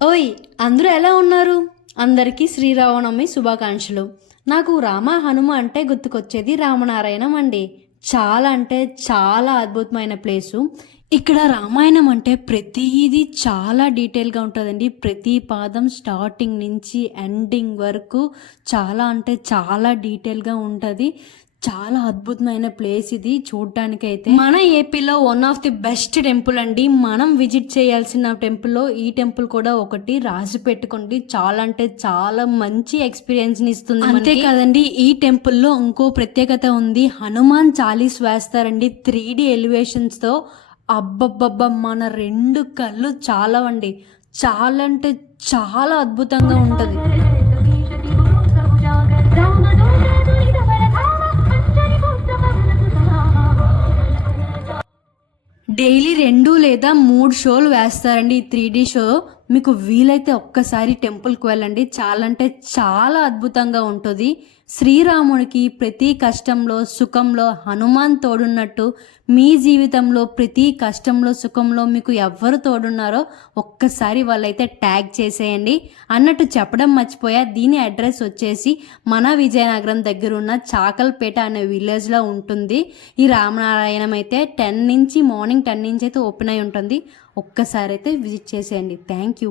ఓయ్! అందరూ ఎలా ఉన్నారు? అందరికీ శ్రీరామనవమి శుభాకాంక్షలు. నాకు రామ, హనుమ అంటే గుర్తుకొచ్చేది రామనారాయణం అండి. చాలా అంటే చాలా అద్భుతమైన ప్లేసు. ఇక్కడ రామాయణం అంటే ప్రతీది చాలా డీటెయిల్‌గా ఉంటదండి. ప్రతి పాదం స్టార్టింగ్ నుంచి ఎండింగ్ వరకు చాలా అంటే చాలా డీటెయిల్‌గా ఉంటది. చాలా అద్భుతమైన ప్లేస్ ఇది చూడ్డానికైతే. మన ఏపీలో one of the best temple అండి. మనం విజిట్ చేయాల్సిన టెంపుల్‌లో ఈ టెంపుల్ కూడా ఒకటి. రాసి పెట్టుకోండి. చాలా అంటే చాలా మంచి ఎక్స్‌పీరియన్స్‌ని ఇస్తుంది మనకి. అంతే కాదండి, ఈ టెంపుల్‌లో ఇంకో ప్రత్యేకత ఉంది. హనుమాన్ చాలీస్ వేస్తారండి 3D ఎలివేషన్స్‌తో. అబ్బబ్బబ్బా! మన 2 కళ్ళు చాలవండి. చాలా అంటే చాలా అద్భుతంగా ఉంటది. డైలీ 2 లేదా 3 షోలు వేస్తారండి ఈ 3D షో. మీకు వీలైతే ఒక్కసారి టెంపుల్‌కి వెళ్ళండి. చాలా అంటే చాలా అద్భుతంగా ఉంటది. శ్రీరాముడికి ప్రతి కష్టంలో, సుఖంలో హనుమాన్ తోడున్నట్టు మీ జీవితంలో ప్రతి కష్టంలో, సుఖంలో మీకు ఎవ్వరు తోడున్నారో ఒక్కసారి వాళ్ళైతే ట్యాగ్ చేసేయండి. అన్నట్టు చెప్పడం మర్చిపోయా. దీని అడ్రస్ వచ్చేసి మన విజయనగరం దగ్గరున్న చాకల్పేట అనే విలేజ్‌లో ఉంటుంది. ఈ రామనారాయణం అయితే మార్నింగ్ 10 నుంచి అయితే ఓపెన్ అయి ఉంటుంది. ఒక్కసారి అయితే విజిట్ చేసేయండి. Thank you.